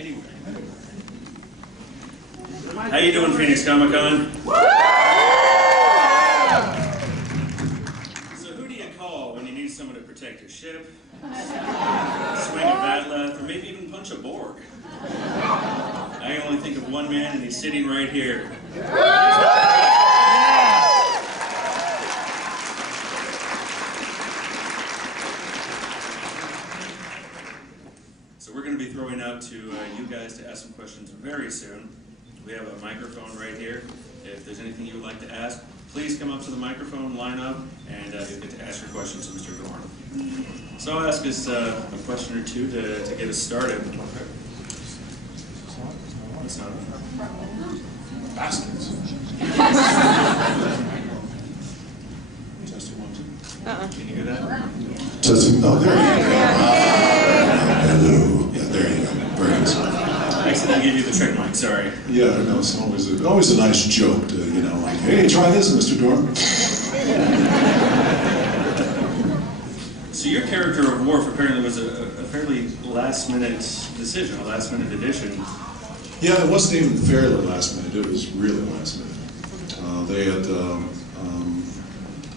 Anyway. How you doing, Phoenix Comicon? So who do you call when you need someone to protect your ship, swing a bat'leth, or maybe even punch a Borg? I only think of one man, and he's sitting right here. So we're going to be throwing out to you guys to ask some questions very soon. We have a microphone right here. If there's anything you would like to ask, please come up to the microphone, line up, and you'll get to ask your questions to Mr. Dorn. So I'll ask us a question or two to get us started. What's up? Bastards. Testing 1, 2. Can you hear that? Testing. Oh, there you go. Hello. Yeah, there you go. Very good. I accidentally gave you the trick mic, sorry. Yeah, I know. It's always a nice joke to, you know, like, hey, try this, Mr. Dorn. So your character of Worf apparently was a fairly last-minute decision, a last-minute addition. Yeah, it wasn't even fairly last minute. It was really last minute.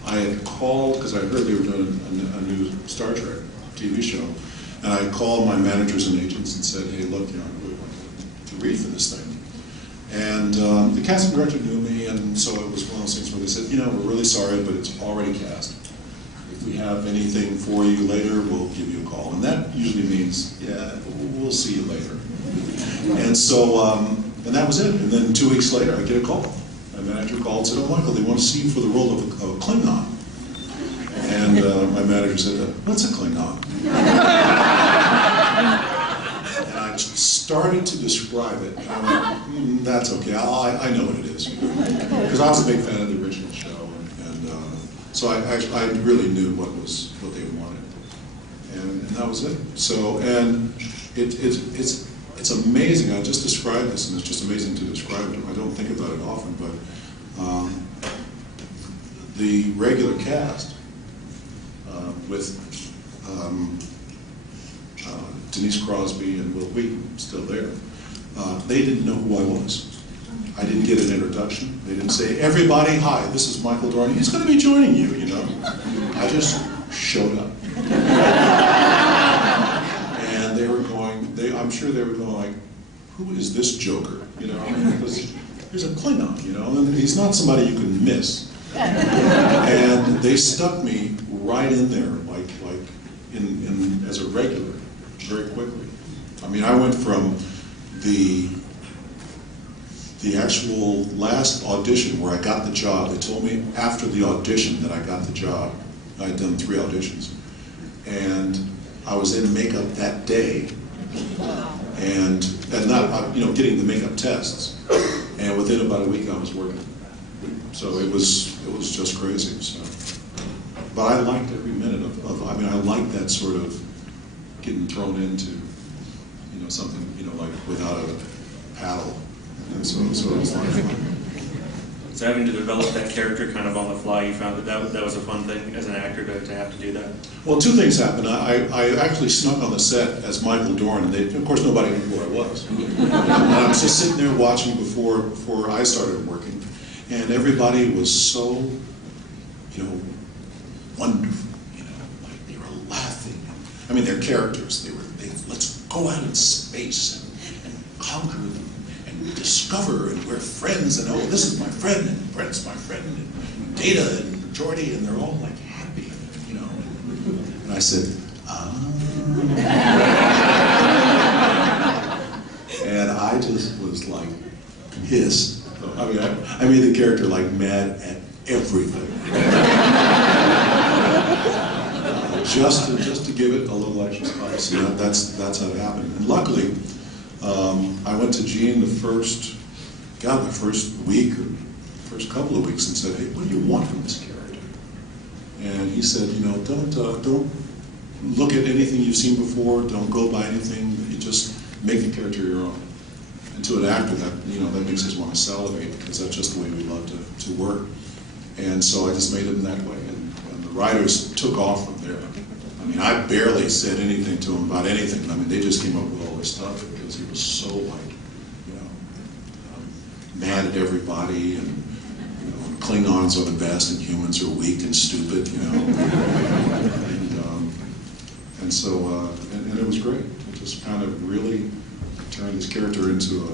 I had called, because I heard they were doing a new Star Trek TV show, and I called my managers and agents and said, hey, look, you know, we want to read for this thing. And the casting director knew me, and so it was one of those things where they said, you know, we're really sorry, but it's already cast. If we have anything for you later, we'll give you a call. And that usually means, yeah, we'll see you later. And so, and that was it. And then 2 weeks later, I get a call. My manager called and said, oh, Michael, they want to see you for the role of a Klingon. And my manager said, what's a Klingon? And I started to describe it. And I went, that's okay, I know what it is. Because I was a big fan of the original show. And so I really knew what they wanted. And that was it. So, and it's amazing. I just described this, and it's just amazing to describe it. I don't think about it often, but the regular cast with Denise Crosby and Will Wheaton still there, they didn't know who I was. I didn't get an introduction. They didn't say, everybody, hi, this is Michael Dorn. He's going to be joining you, you know. I just showed up. And they were going, I'm sure they were going like, who is this joker? You know, because he's a Klingon, you know, and he's not somebody you can miss. And they stuck me right in there, like in as a regular, very quickly. I mean, I went from the actual last audition where I got the job. They told me after the audition that I got the job. I had done 3 auditions, and I was in makeup that day, and not, you know, getting the makeup tests, and within about a week I was working. So it was just crazy. So, but I liked every minute of I mean, I liked that sort of getting thrown into, you know, something, you know, like without a paddle, and so it was a lot of fun. So having to develop that character kind of on the fly, you found that was a fun thing as an actor to have to do that? Well, 2 things happened. I actually snuck on the set as Michael Dorn, and of course nobody knew who I was. And I was just sitting there watching before I started working, and everybody was so, you know, wonderful. You know, like they were laughing. I mean, their characters. Let's go out in space and conquer them. Discover, and we're friends, and oh, this is my friend, and Brent's my friend, and Data, and Jordy, and they're all like happy, you know. And I said, and I just was like pissed. I mean, I made the character like mad at everything. Just to give it a little extra spice. You know, that's how it happened. And luckily, I went to Gene the first week, or first couple of weeks, and said, hey, what do you want from this character? And he said, you know, don't look at anything you've seen before, don't go by anything, you just make the character your own. And to an actor, that, you know, that makes us want to salivate, because that's just the way we love to work. And so I just made it in that way, and the writers took off from there. I mean, I barely said anything to him about anything. I mean, they just came up with all this stuff because he was so, like, you know, mad at everybody, and, you know, Klingons are the best and humans are weak and stupid, you know. And so, and it was great. It just kind of really turned his character into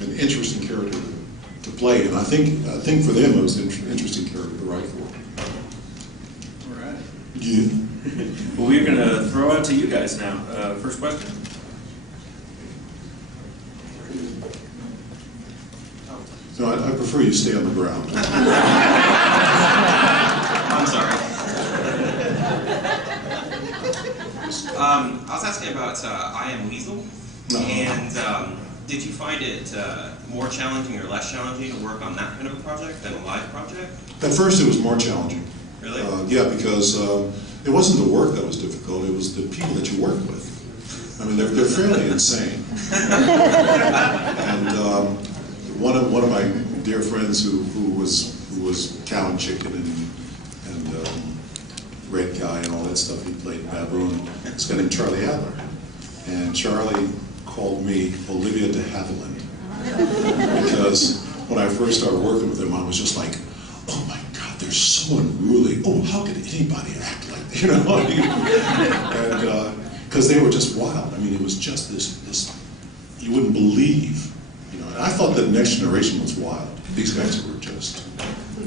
an interesting character to play, and I think for them it was an interesting character to write for. All right. Yeah. Well, we're going to throw out to you guys now. First question. No, I prefer you stay on the ground. I'm sorry. I was asking about I Am Weasel, and did you find it more challenging or less challenging to work on that kind of a project than a live project? At first it was more challenging. Really? Yeah, because it wasn't the work that was difficult, it was the people that you work with. I mean, they're fairly insane. And one of my dear friends who was cow and chicken and red guy and all that stuff, he played Baboon. This guy named Charlie Adler. And Charlie called me Olivia de Havilland. Because when I first started working with him, I was just like, oh my God, they're so unruly. Oh, how could anybody act like that? You know? And because they were just wild. I mean, it was just this you wouldn't believe. You know, and I thought that Next Generation was wild. These guys were just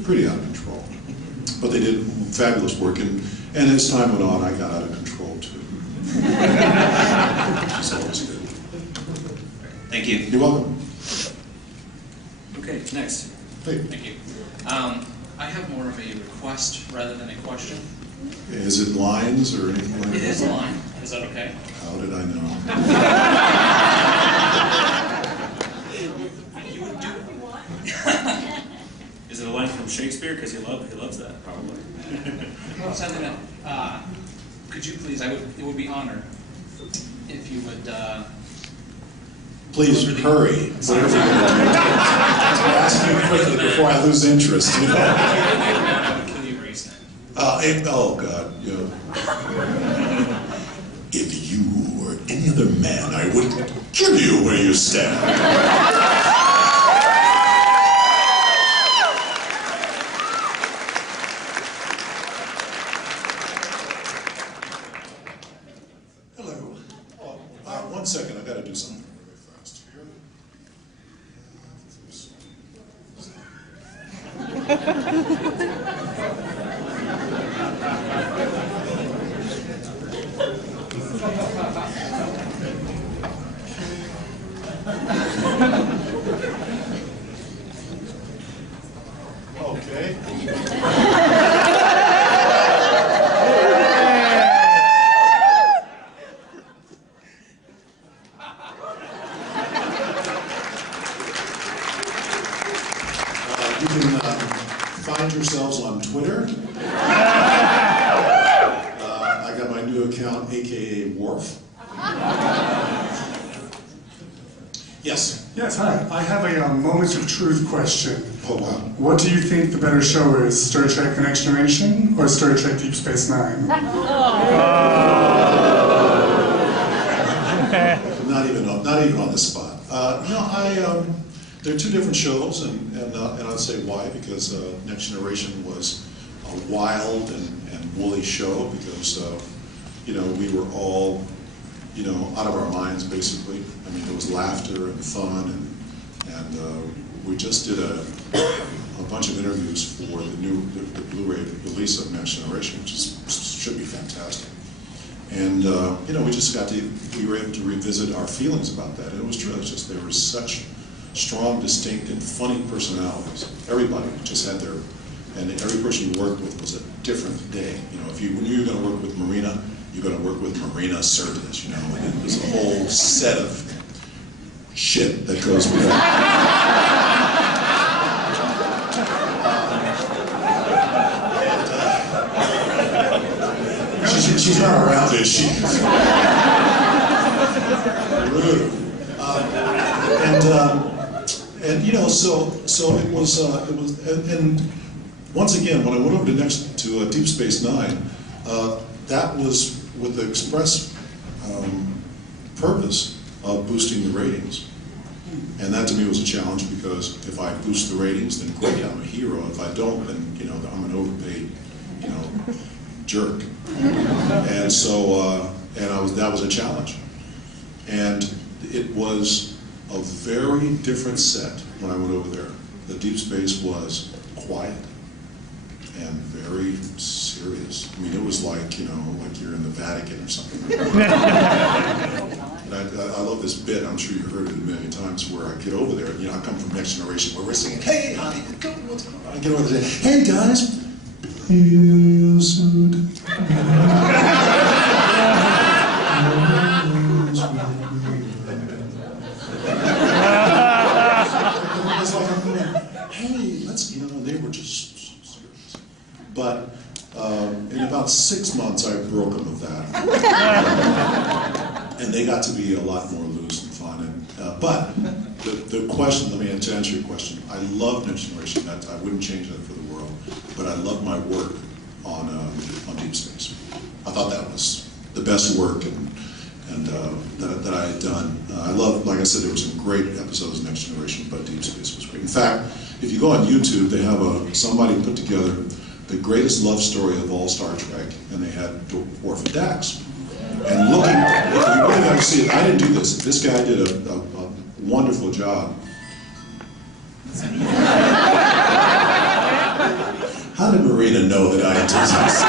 pretty out of control. But they did fabulous work, and as time went on, I got out of control too. It's always good. Thank you. You're welcome. Okay, next. Hey. Thank you. I have more of a request rather than a question. Is it lines or anything like that? It is a line. Is that okay? How did I know? You would do. Is it a line from Shakespeare? Because he loves that, probably. Well, something that, could you please, it would be honored if you would, Please hurry. Whatever you're going to do. Ask me quickly before I lose interest. You know? kill you where you stand. Oh God, you know. If you were any other man, I would kill you where you stand. Hello. Oh, 1 second, I've got to do something really fast here. Okay. You can find yourselves on Twitter. I got my new account, aka Worf. Yes. Yes, hi. I have a moment of truth question. Oh wow. What do you think the better show is, Star Trek The Next Generation or Star Trek Deep Space Nine? Not even on the spot. No, they're two different shows, and I'd say why, because Next Generation was a wild and woolly show, because you know, we were all, you know, out of our minds basically. I mean, there was laughter and fun, and we just did a bunch of interviews for the Blu-ray release of Next Generation, which should be fantastic. And you know, we were able to revisit our feelings about that. And it was true. It's just there were such strong, distinct, and funny personalities. Everybody just had their, and every person you worked with was a different day. You know, when you were going to work with Marina, you're going to work with Marina Sirtis. You know, and there's a whole set of shit that goes with that. She's not around, is she? Rude. And you know, so it was, and once again, when I went over to Deep Space Nine, that was with the express purpose of boosting the ratings. And that to me was a challenge, because if I boost the ratings, then great, I'm a hero. If I don't, then I'm an overpaid jerk. And so that was a challenge. And it was a very different set when I went over there. The deep space was quiet and very serious. I mean, it was like, like you're in the Vatican or something. And I love this bit, I'm sure you've heard it a million times, where I get over there, I come from Next Generation, where we're singing, hey, honey, what's going on? I get over there, hey, guys, pea suit. It's like, I'm going, hey, let's, they were just serious. But in about 6 months, I broke them of that. And they got to be a lot more loose and fun. But the question, to answer your question, I love Next Generation. I wouldn't change that for the world. But I love my work on Deep Space. I thought that was the best work that I had done. I love, like I said, there were some great episodes of Next Generation, but Deep Space was great. In fact, if you go on YouTube, they have somebody put together the greatest love story of all Star Trek, and they had Worf and Dax. And you really got to see it. I didn't do this. This guy did a wonderful job. How did Marina know that I had done this?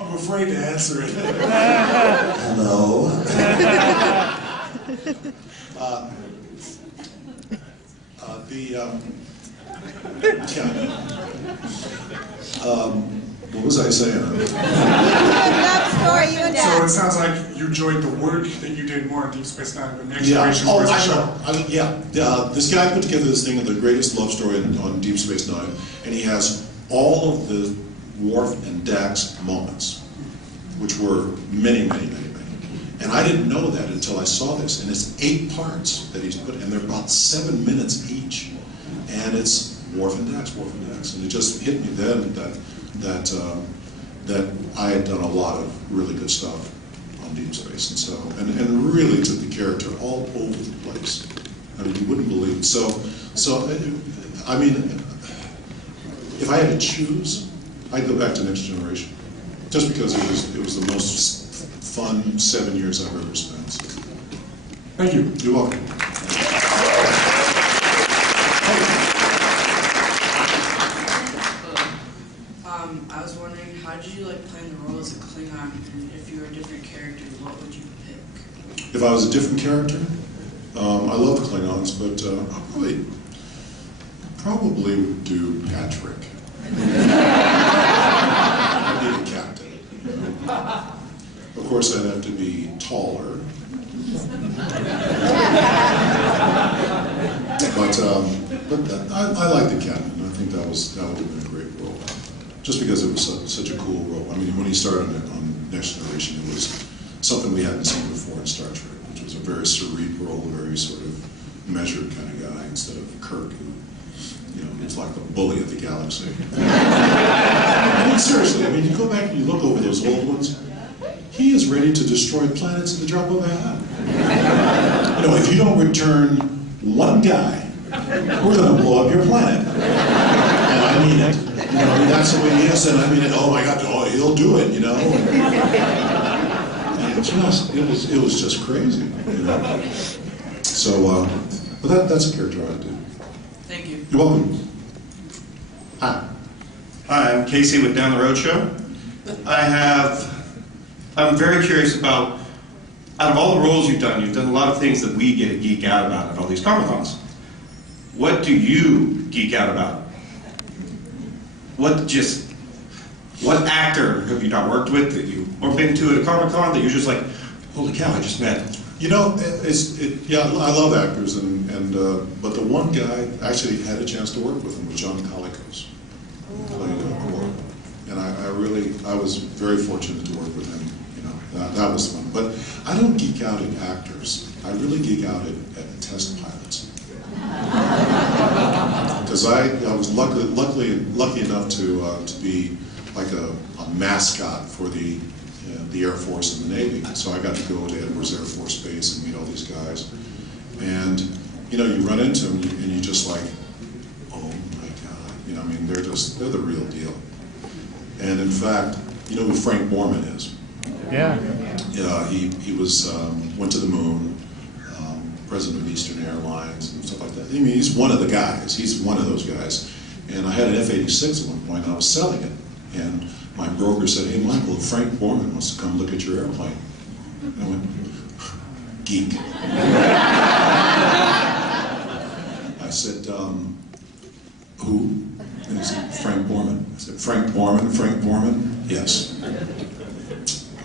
I'm afraid to answer it. Hello? What was I saying? So it sounds like you enjoyed the work that you did more on Deep Space Nine, but Next Generation was the show. This guy put together this thing of the greatest love story on Deep Space Nine, and he has all of the Worf and Dax moments, which were many, many, many, many. And I didn't know that until I saw this, and it's 8 parts that he's put, and they're about 7 minutes each. And it's Worf and Dax, and it just hit me then that I had done a lot of really good stuff on Deep Space, and really took the character all over the place. I mean, you wouldn't believe it. So I mean, if I had to choose, I'd go back to Next Generation, just because it was the most fun 7 years I've ever spent. So. Thank you. You're welcome. I was wondering, how did you like playing the role as a Klingon, and if you were a different character, what would you pick? If I was a different character, I love the Klingons, but I probably would do Patrick. I'd be the captain. Of course, I'd have to be taller. But I like the captain. I think that would have been a great role. Just because it was such a cool role. I mean, when he started on Next Generation, it was something we hadn't seen before in Star Trek, which was a very cerebral, very sort of measured kind of guy, instead of Kirk, who, was like the bully of the galaxy. I mean, seriously, I mean, you go back and you look over those old ones, he is ready to destroy planets at the drop of a hat. If you don't return one guy, we're going to blow up your planet. And I mean it. That's the way he is, and I mean it. Oh my God, he'll do it, And it was just crazy, So, but that's a character I do. Thank you. You're welcome. Hi. Hi, I'm Casey with Down the Road Show. I'm very curious about, out of all the roles you've done a lot of things that we get to geek out about at all these Comicons. What do you geek out about? What actor have you not worked with that or been to at a Comicon that you're just like, holy cow, I just met? I love actors, but the one guy I actually had a chance to work with him was John Colicos, who played Quark. And I was very fortunate to work with him, That was fun. But I don't geek out at actors. I really geek out at test pilots. Because I was lucky enough to be like a mascot for the Air Force and the Navy. So I got to go to Edwards Air Force Base and meet all these guys. And you know, you run into them and you're just like, oh my God. You know, I mean, they're the real deal. And in fact, you know who Frank Borman is? Yeah. He was went to the moon, president of Eastern Airlines and stuff like that. I mean, he's one of the guys. He's one of those guys. And I had an F-86 at one point, and I was selling it. And my broker said, hey, Michael, Frank Borman wants to come look at your airplane. And I went, geek. I said, who? And he said, Frank Borman. I said, Frank Borman? Yes.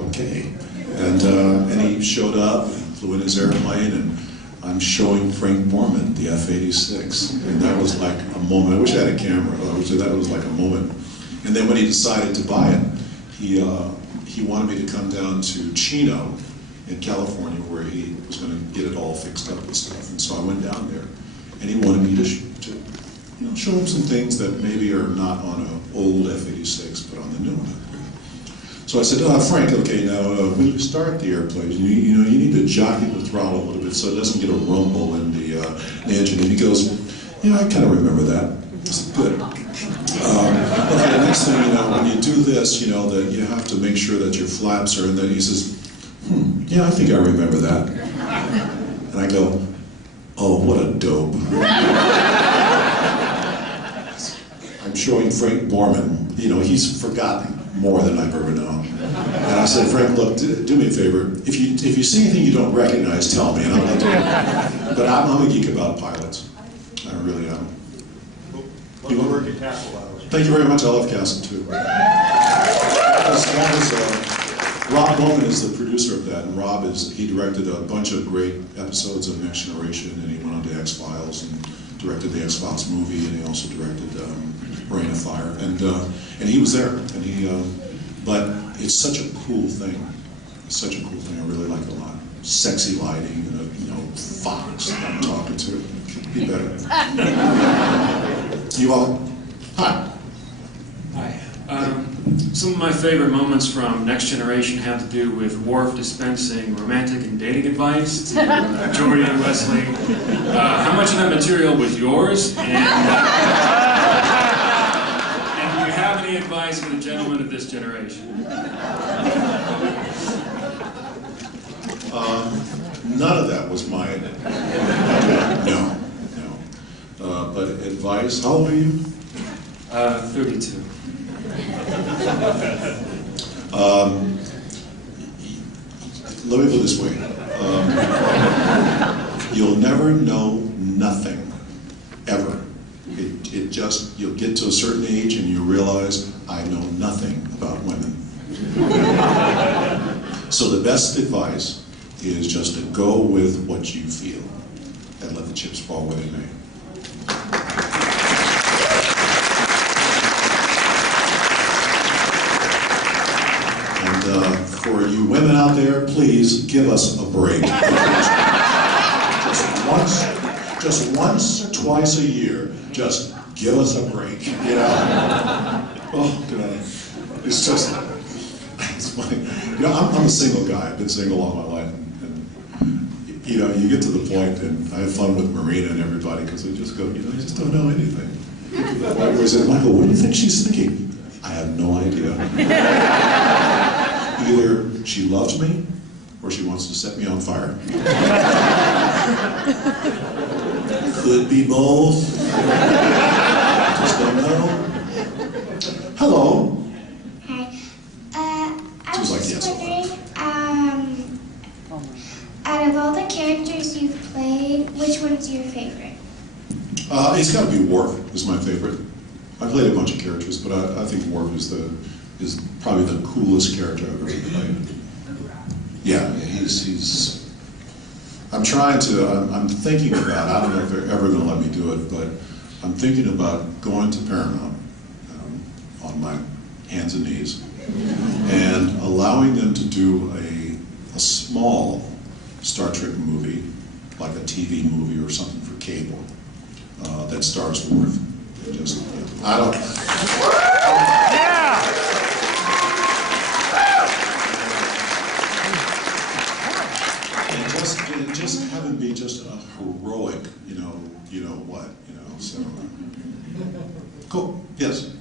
Okay. And he showed up, and flew in his airplane, and I'm showing Frank Borman the F-86. And that was like a moment. I wish I had a camera. That was like a moment. And then when he decided to buy it, he wanted me to come down to Chino in California, where he was going to get it all fixed up and stuff. And so I went down there, and he wanted me to you know, show him some things that maybe are not on an old F-86, but on the new one. So I said, Frank, okay, now when you start the airplane, you need to jockey the throttle a little bit so it doesn't get a rumble in the engine. And he goes, yeah, I kind of remember that. I said, good. Okay, the next thing you know, when you do this, you know, that you have to make sure that your flaps are in there. He says, yeah, I think I remember that. And I go, oh, what a dope. I'm showing Frank Borman, you know, he's forgotten more than I've ever known. And I said, Frank, look, do me a favor. If you see anything you don't recognize, tell me, and I'll let you know. But I'm a geek about pilots. I really am. What work at Castle, by the way? Thank you very much. I love Castle, too. Rob Bowman is the producer of that, and Rob he directed a bunch of great episodes of Next Generation, and he went on to X-Files and directed the X-Files movie, and he also directed Reign of Fire, and he was there, and but it's such a cool thing. It's such a cool thing. I really like it a lot. Sexy lighting, and you know, fox I'm talking to. Be better. You all. Hi. Hi. Some of my favorite moments from Next Generation have to do with Worf dispensing romantic and dating advice to Geordi and Wesley. How much of that material was yours? And do you have any advice for the gentlemen of this generation? None of that was mine. No. But advice, how old are you? 32. Let me put it this way. You'll never know nothing, ever. You'll get to a certain age and you realize, I know nothing about women. So the best advice is just to go with what you feel and let the chips fall where they may. For you women out there, please give us a break. Just once, twice a year, just give us a break, you know? Oh, God. It's funny. You know, I'm a single guy. I've been single all my life. And, you know, you get to the point, and I have fun with Marina and everybody, because they just go, you know, I just don't know anything. I said, Michael, what do you think she's thinking? I have no idea. Either she loves me, or she wants to set me on fire. Could be both. Just don't know. Hello. Hi. I was like, just yes, wondering, out of all the characters you've played, which one's your favorite? It's got to be Worf is my favorite. I played a bunch of characters, but I think Worf is probably the coolest character I've ever played. Yeah, he's. I'm thinking about. I don't know if they're ever going to let me do it, but I'm thinking about going to Paramount on my hands and knees and allowing them to do a a small Star Trek movie, like a TV movie or something for cable, that stars Worf. Just, I don't. And just have it be just a heroic, you know what, so. Cool. Yes.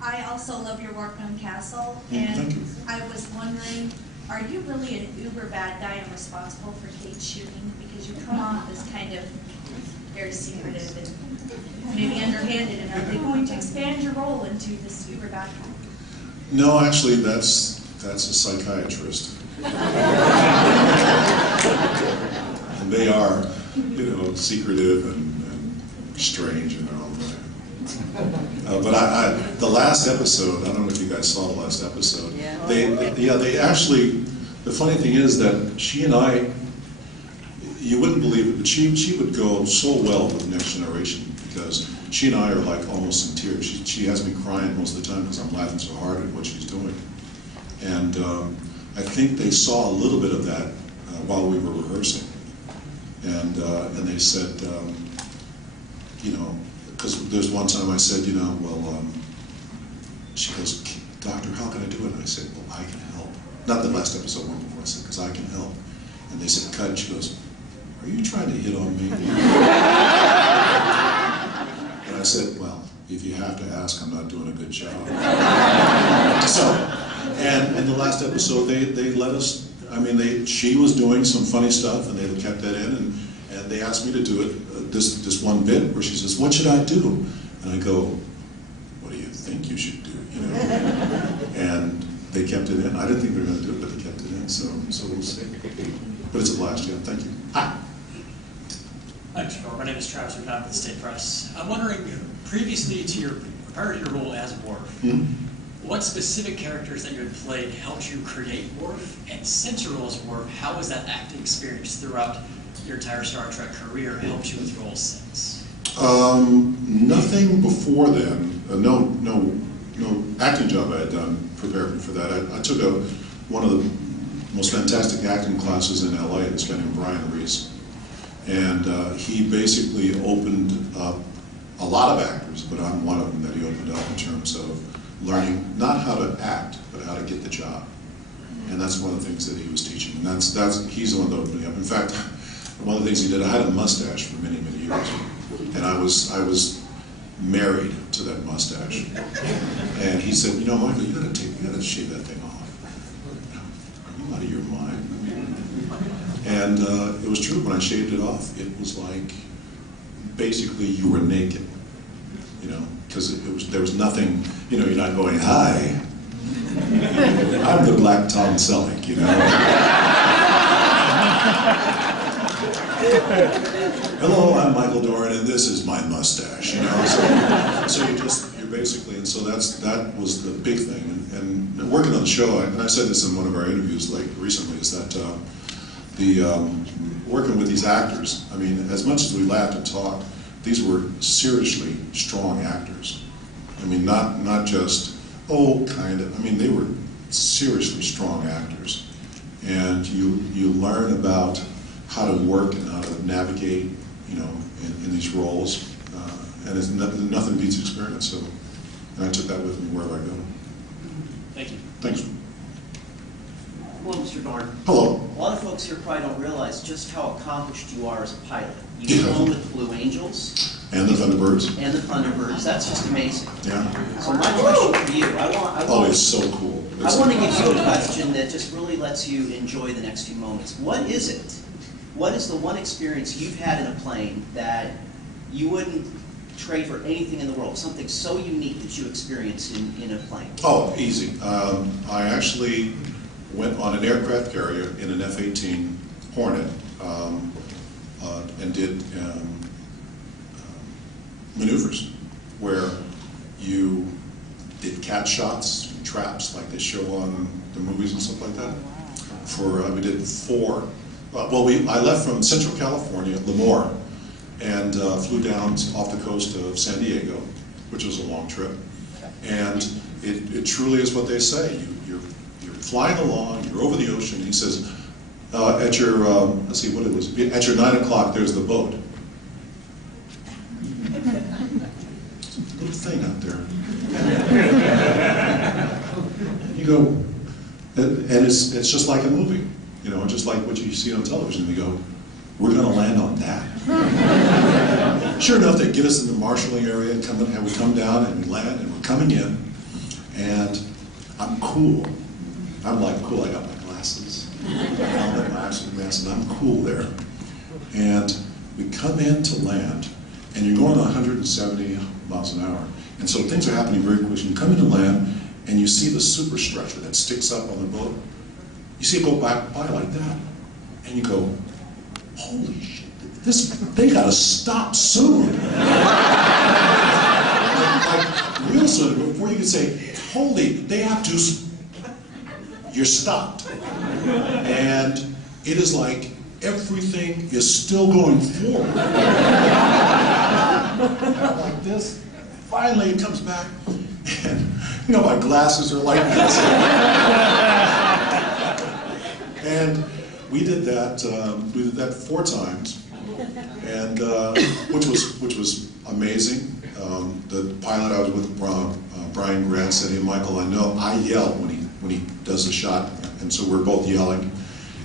I also love your work on Castle, Thank and you. I was wondering, are you really an uber bad guy and responsible for Kate's shooting? Because you come off as kind of very secretive and maybe underhanded, and are they going to expand your role into this uber bad guy? No, actually, that's a psychiatrist. And they are, secretive and strange and all that. But the last episode, I don't know if you guys saw the last episode. Yeah. They actually, the funny thing is that she and I, you wouldn't believe it, but she would go so well with Next Generation because she and I are like almost in tears. She has me crying most of the time because I'm laughing so hard at what she's doing. And I think they saw a little bit of that while we were rehearsing. And they said, because there's one time I said, she goes, Doctor, how can I do it? And I said, well, I can help. Not the last episode, one before. I said, because I can help. And they said, cut. She goes, are you trying to hit on me? And I said, well, if you have to ask, I'm not doing a good job. So, and in the last episode, they let us, she was doing some funny stuff, and they kept that in, and they asked me to do it, this one bit where she says, what should I do? And I go, what do you think you should do? And they kept it in. I didn't think they were going to do it, but they kept it in, so we'll see. But it's a blast, yeah, thank you. Hi. Hi, Mr. Dorn. My name is Travis McDonald with the State Press. I'm wondering, previously prior to your role as Worf, what specific characters that you had played helped you create Worf? And since your role as Worf, how has that acting experience throughout your entire Star Trek career helped you with roles since? Nothing before then. No acting job I had done prepared me for that. I took one of the most fantastic acting classes in LA, this guy named Brian Reese. And he basically opened up a lot of actors, but I'm one of them that he opened up in terms of learning not how to act, but how to get the job. And that's one of the things that he was teaching. And he's the one that opened me up. In fact, one of the things he did, I had a mustache for many, many years. And I was married to that mustache. And he said, Michael, you gotta shave that thing off. Are you out of your mind? And it was true, when I shaved it off, it was like, basically you were naked, because there was nothing, you're not going, hi, I'm the Black Tom Selleck, Hello, I'm Michael Dorn, and this is my mustache, So you're basically, and so that was the big thing. And working on the show, and I said this in one of our interviews recently, is that working with these actors, as much as we laughed and talked, these were seriously strong actors. Not just, kind of. They were seriously strong actors. And you learn about how to work and how to navigate, in these roles. And it's nothing beats experience. So, and I took that with me wherever I go. Thank you. Thanks. Hello, Mr. Dorn. Hello. A lot of folks here probably don't realize just how accomplished you are as a pilot. You've flown with the Blue Angels. And the Thunderbirds. And the Thunderbirds. That's just amazing. Yeah. So my question for you, it's so cool. I want to give you a question that just really lets you enjoy the next few moments. What is it? What is the one experience you've had in a plane that you wouldn't trade for anything in the world? Something so unique that you experienced in a plane? Oh, easy. I actually went on an aircraft carrier in an F-18 Hornet and did maneuvers where you did cat shots, traps like they show on the movies and stuff like that. We did 4. I left from Central California, Lemoore, and flew down off the coast of San Diego, which was a long trip. And it truly is what they say. You're flying along, you're over the ocean, and he says, at your, let's see what it was, at your 9 o'clock, there's the boat. Little thing out there. You go, and it's just like a movie, you know, just like what you see on television. You go, we're going to land on that. Sure enough, they get us in the marshalling area, and we come down and we land, and we're coming in, and I'm cool. I'm like cool. I got my glasses, helmet, my oxygen mask, and I'm cool there. And we come in to land, and you're going 170 miles an hour. And so things are happening very quickly. You come in to land, and you see the super stretcher that sticks up on the boat. You see it go by like that. And you go, holy shit, they gotta stop soon. like real soon, before you can say, holy, they have to, you're stopped. And it is like everything is still going forward. Like this. Finally, it comes back, and you know, my glasses are like this. And we did that 4 times, and which was amazing. The pilot I was with, Brian Grant, said, "Hey, Michael, I know I yell when he does a shot," and so we're both yelling.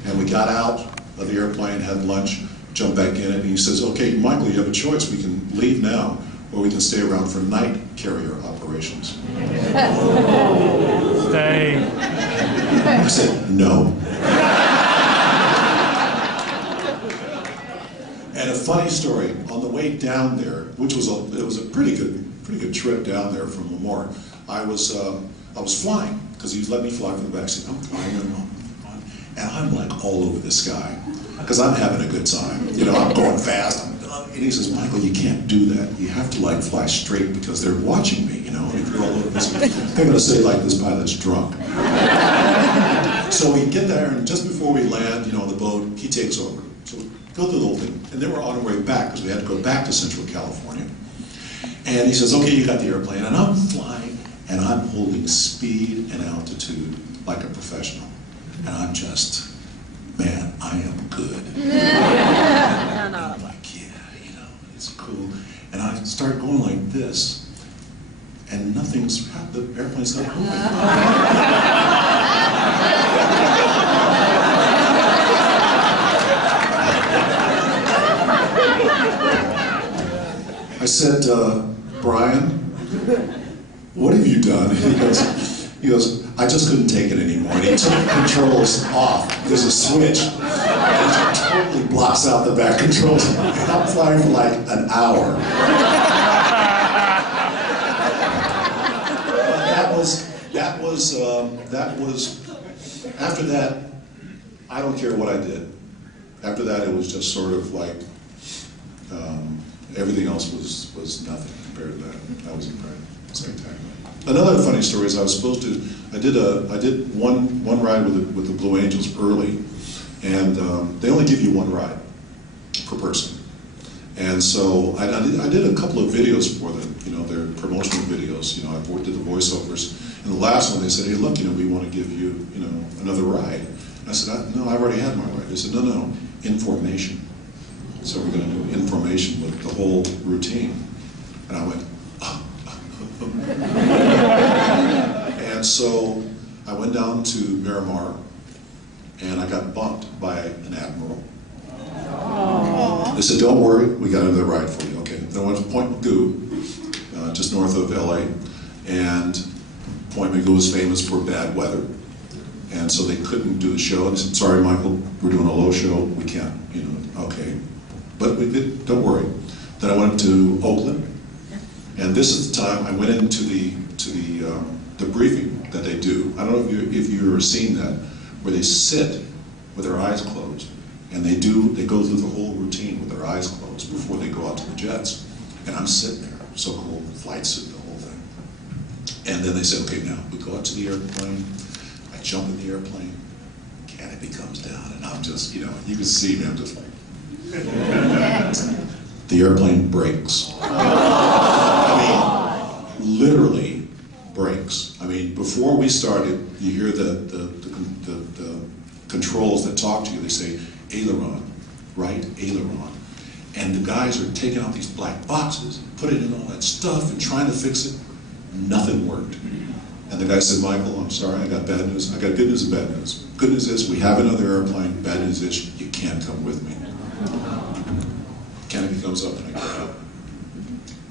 And we got out of the airplane, had lunch, jumped back in it, and he says, "Okay, Michael, you have a choice. We can leave now, or we can stay around for night carrier operations." Stay. I said, "No." And a funny story, on the way down there, which was it was a pretty good trip down there from Lemoore. I was flying because he let me fly from the back seat. I'm flying, and I'm like all over the sky because I'm having a good time. You know, I'm going fast. And he says, "Michael, you can't do that. You have to like fly straight because they're watching me. You know, if you're all over this, they're going to say like this pilot's drunk." So we get there, and just before we land, you know, on the boat, he takes over. So we go through the whole thing, and then we're on our way back because we had to go back to Central California. And he says, "Okay, you got the airplane," and I'm flying, and I'm holding speed and altitude like a professional, and I'm just, man, I am good. And I'm like, yeah, you know, it's cool. And I start going like this, and nothing's happened. The airplane's not moving. I said, "Brian, what have you done?" And he goes, "I just couldn't take it anymore." And he took the controls off. There's a switch, and it totally blocks out the back controls. And I'm flying for like an hour. That was, after that, I don't care what I did. After that, it was just sort of like, everything else was nothing compared to that. That was incredible, spectacular. Another funny story is I was supposed to, I did one ride with the Blue Angels early, and they only give you 1 ride per person. And so I did a couple of videos for them, you know, their promotional videos. You know, I did the voiceovers. And the last one, they said, "Hey, look, you know, we want to give you, you know, another ride." And I said, "No, I've already had my ride." They said, "No, information. So we're going to do information with the whole routine." And I went, oh. And so I went down to Miramar, and I got bumped by an admiral. They said, "Don't worry, we got another ride for you." Okay. Then I went to Point Mugu, just north of LA, and Point Mugu is famous for bad weather. And so they couldn't do the show. They said, "Sorry, Michael, we're doing a low show. We can't, you know." Okay. But we did, don't worry. Then I went to Oakland, and this is the time I went into the briefing that they do. I don't know if you've ever seen that, where they sit with their eyes closed, and they go through the whole routine with their eyes closed before they go out to the jets. And I'm sitting there, so cool, flight suit, the whole thing. And then they said, "Okay, now we go out to the airplane." I jump in the airplane, canopy comes down, and I'm just, you know, you can see me, I'm just like, the airplane brakes. I mean, literally brakes. I mean, before we started, you hear the controls that talk to you. They say, aileron, right, aileron. And the guys are taking out these black boxes, putting in all that stuff and trying to fix it. Nothing worked. And the guy said, Michael, I'm sorry, I got bad news. I got good news and bad news. Good news is we have another airplane. Bad news is you can't come with me. Canopy comes up and I get out.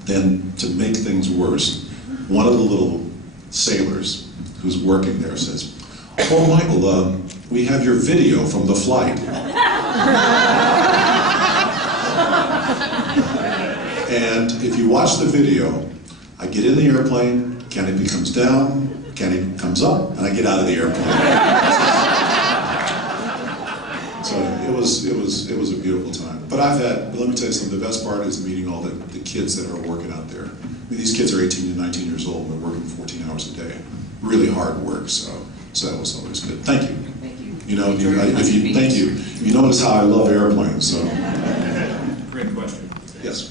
Then, to make things worse, one of the little sailors who's working there says, oh, Michael, we have your video from the flight. And if you watch the video, I get in the airplane, canopy comes down, canopy comes up, and I get out of the airplane. So it was a beautiful time. But let me tell you something, the best part is meeting all the kids that are working out there. I mean, these kids are 18 to 19 years old, and they're working 14 hours a day. Really hard work, so that was always good. Thank you. Thank you. You know, thank you. You notice how I love airplanes, so. Great question. Yes.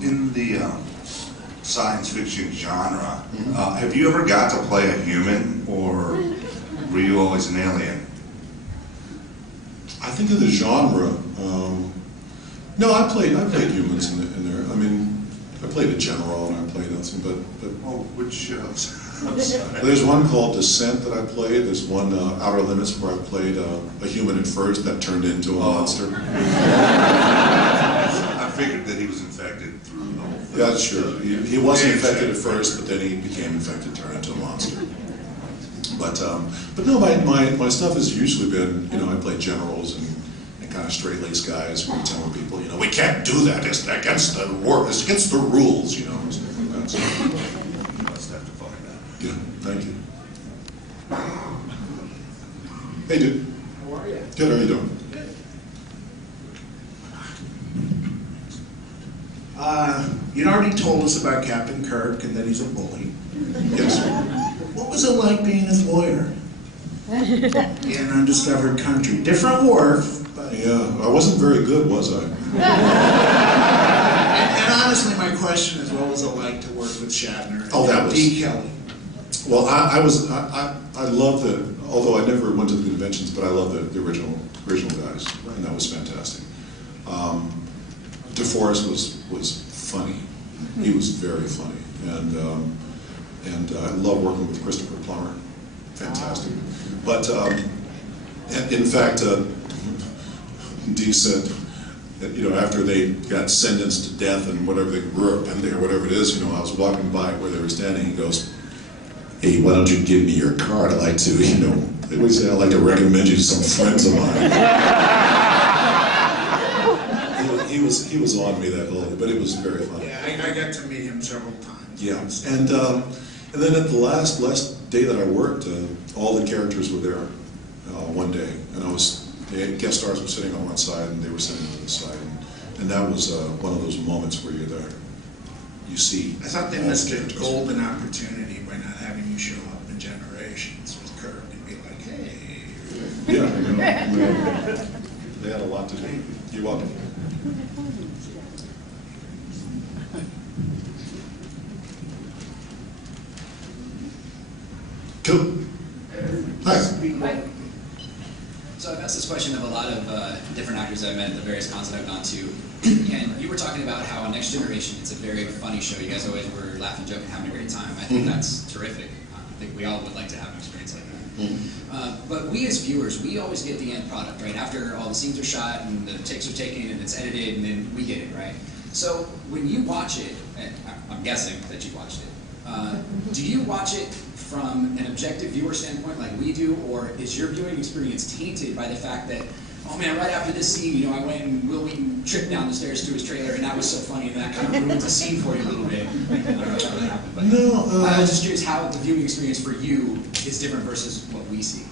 In the science fiction genre, have you ever got to play a human, or were you always an alien? I think of the genre. No, I played humans in there. I mean, I played a general and I played nothing, but Oh, which shows? there's one called Descent that I played. There's one Outer Limits where I played a human at first that turned into a monster. I figured that he was infected through the whole thing. Yeah, sure. He wasn't infected at first, but then he became infected, turned into a monster. But no, my stuff has usually been, you know, I play generals and kind of straight-laced guys who are telling people, you know, we can't do that. It's against the war. It's against the rules, you know. Stuff like that. So, You must have to find out. yeah, thank you. Hey, dude. How are you? Good. How are you doing? You already told us about Captain Kirk and that he's a bully. Yes. What was it like being his lawyer in Undiscovered Country? Different Worf, but... Yeah, I wasn't very good, was I? And honestly, my question is, what was it like to work with Shatner? Oh, that was... D. Kelly. Well, I love the, although I never went to the conventions, but I love the original guys, and that was fantastic. DeForest was funny. He was very funny, and I love working with Christopher Plummer. Fantastic. But in fact, Dee said that, you know, after they got sentenced to death and whatever they grew up in there, whatever it is, you know, I was walking by where they were standing. He goes, "Hey, why don't you give me your card? I'd like to, you know, what do you say? I'd like to recommend you to some friends of mine." He was on me that whole, but it was very funny. Yeah, I got to meet him several times. Yeah, and then at the last day that I worked, all the characters were there one day, and the guest stars were sitting on one side and they were sitting on the other side, and that was one of those moments where you're there. You see. I thought they missed a golden opportunity by not having you show up in Generations with Kirk and be like, hey. Yeah, they had a lot to do. You're welcome. Cool. Hi. So I've asked this question of a lot of different actors I've met at the various cons that I've gone to. And you were talking about how on Next Generation, it's a very funny show. You guys always were laughing, joking, having a great time. I think that's terrific. I think we all would like to have an experience like that. But we as viewers, we always get the end product, right? After all the scenes are shot and the takes are taken and it's edited, and then we get it, right? So when you watch it, and I'm guessing that you watched it, do you watch it from an objective viewer standpoint like we do, or is your viewing experience tainted by the fact that, oh man, right after this scene, you know, I went and Will Wheaton tripped down the stairs to his trailer and that was so funny and that kind of ruins the scene for you a little bit? I don't know if that really happened, but no, I was just curious how the viewing experience for you is different versus what we see.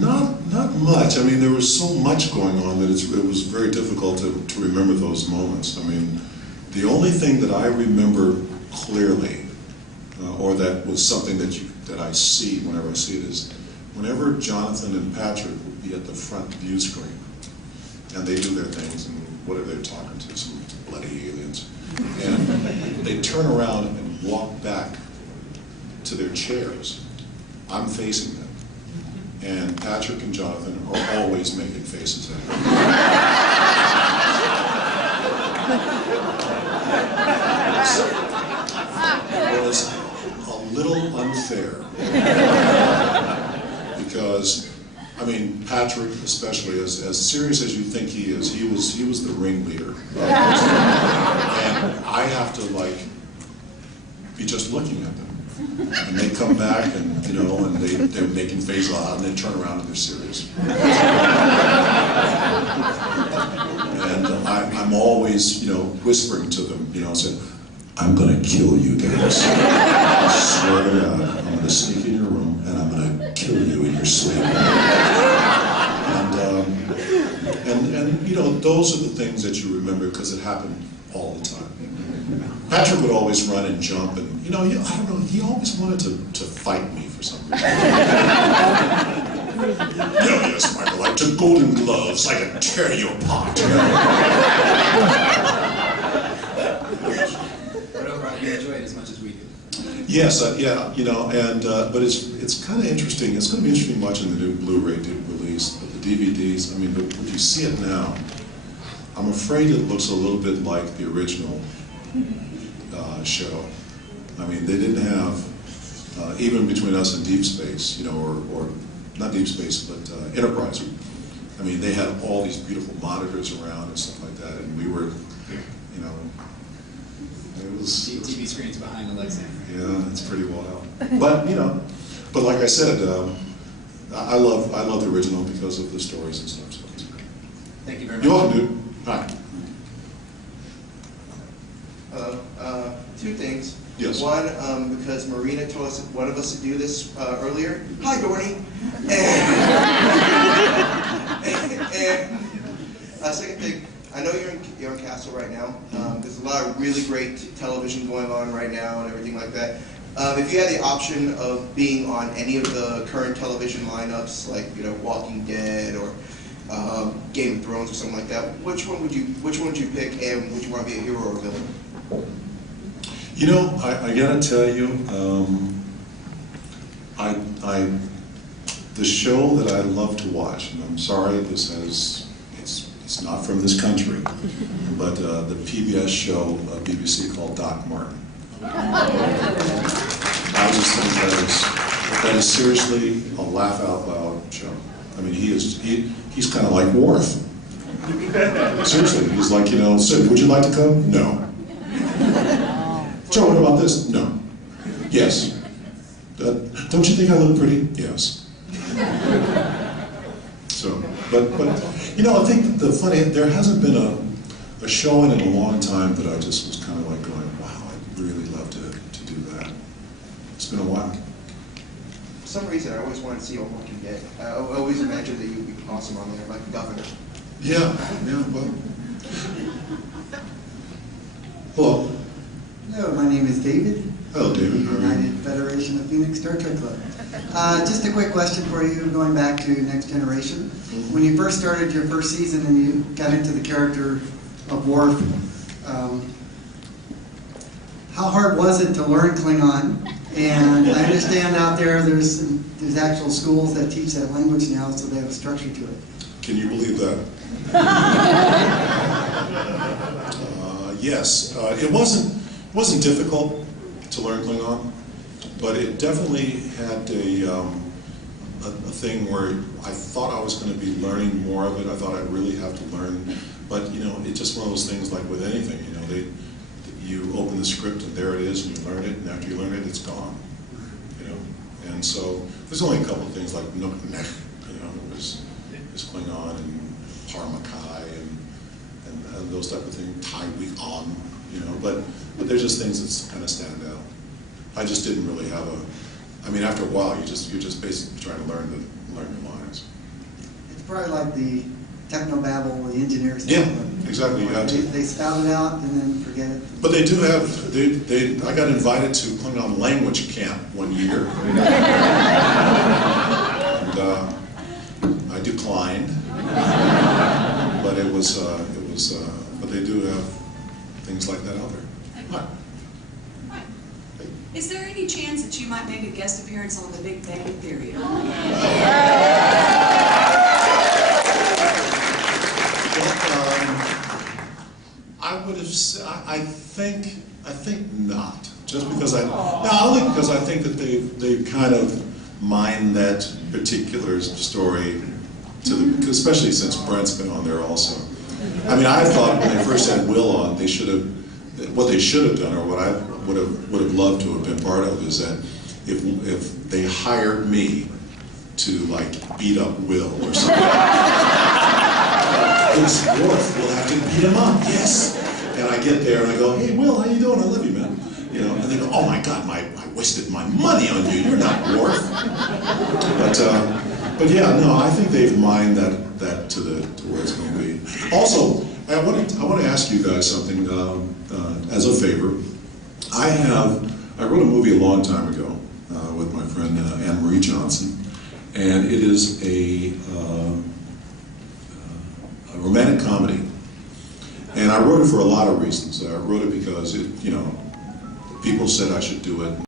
Not much. I mean, there was so much going on that it was very difficult to remember those moments. I mean, the only thing that I remember clearly, or that was something that I see whenever I see it, is whenever Jonathan and Patrick would be at the front view screen, and they do their things, and whatever they're talking to, some bloody aliens, and they turn around and walk back to their chairs. I'm facing them. and Patrick and Jonathan are always making faces at me. It was a little unfair. Because, I mean, Patrick especially, as serious as you think he is, he was the ringleader. And I have to, like, be just looking at them. And they come back and, you know, and they're making faces out and they turn around and they're serious. And I'm always, you know, whispering to them, you know, saying, I'm gonna kill you guys. I swear to God, I'm gonna sneak in your room and I'm gonna kill you in your sleep. And you know, those are the things that you remember because it happened all the time. Patrick would always run and jump, and you know, I don't know, he always wanted to fight me for some reason. Yes, Michael, I took golden gloves, I can tear you apart. But overall, you enjoy it as much as we do. Yes, yeah, you know, and but it's kind of interesting. It's going to be interesting watching the new Blu-ray release, the DVDs. I mean, when you see it now, I'm afraid it looks a little bit like the original show. I mean, they didn't have even between us and Deep Space, you know, or not Deep Space, but Enterprise. I mean, they had all these beautiful monitors around and stuff like that, and we were, you know. It was, TV screens behind Alexa. yeah, it's pretty wild. But you know, but like I said, I love the original because of the stories and stuff. So it's great. Thank you very much. You're welcome, dude. Hi. Hello. Two things. Yes. One, because Marina told us one of us to do this earlier. Hi, Dorny. And second thing. I know you're in Castle right now. There's a lot of really great television going on right now and everything like that. If you had the option of being on any of the current television lineups, like Walking Dead or Game of Thrones or something like that, which one would you pick, and would you want to be a hero or a villain? You know, I gotta tell you, the show that I love to watch, and I'm sorry it's not from this country, but the PBS show, BBC, called Doc Martin. I just think that is seriously a laugh out loud show. I mean, he's kind of like Worf. Seriously, he's like, Sid, would you like to come? No. Joe, what about this? No. Yes. Don't you think I look pretty? Yes. So, but I think the funny, there hasn't been a show in a long time that I just was kind of like going, wow, I'd really love to do that. It's been a while. For some reason, I always wanted to see a Walking Dead. I always imagined that you'd be awesome on there, like the governor. Yeah, well. Hello. Hello, my name is David. Hello, David. United Federation of Phoenix Star Trek Club. Just a quick question for you, going back to Next Generation. When you first started your first season and you got into the character of Worf, how hard was it to learn Klingon? And I understand out there's actual schools that teach that language now, so they have a structure to it. Can you believe that? Yes, it wasn't difficult to learn Klingon, but it definitely had a thing where I thought I was going to be learning more of it. I thought I'd really have to learn, but it's just one of those things like with anything. You open the script and there it is, and you learn it, and after you learn it, it's gone. And so there's only a couple of things like Nuknek, is Klingon and Parmakai and those type of things, Tai Wikon, but there's just things that kind of stand out. I just didn't really have after a while, you're just basically trying to learn the lines. It's probably like the technobabble the engineers. Yeah, exactly. You have to. They spout it out and then forget it. But they do have. I got invited to Klingon language camp one year, and I declined. But it was. But they do have things like that out there. Hi. Is there any chance that you might make a guest appearance on The Big Bang Theory? I would have. I think not. Just because only because I think that they kind of mind that particular story to the, especially since Brent's been on there also. I mean, I thought when they first had Will on, they should have, what they should have done, or what I would have loved to have been part of, is that if they hired me to like beat up Will or something. This Worf will have to beat him up, yes. And I get there and I go, hey Will, how you doing? I love you, man. You know, and they go, oh my God, I wasted my money on you. You're not Worf. But yeah, no, I think they've mined that to where it's going to be. Also, I want to ask you guys something as a favor. I wrote a movie a long time ago with my friend Anne Marie Johnson, and it is a romantic comedy. And I wrote it for a lot of reasons. I wrote it because people said I should do it.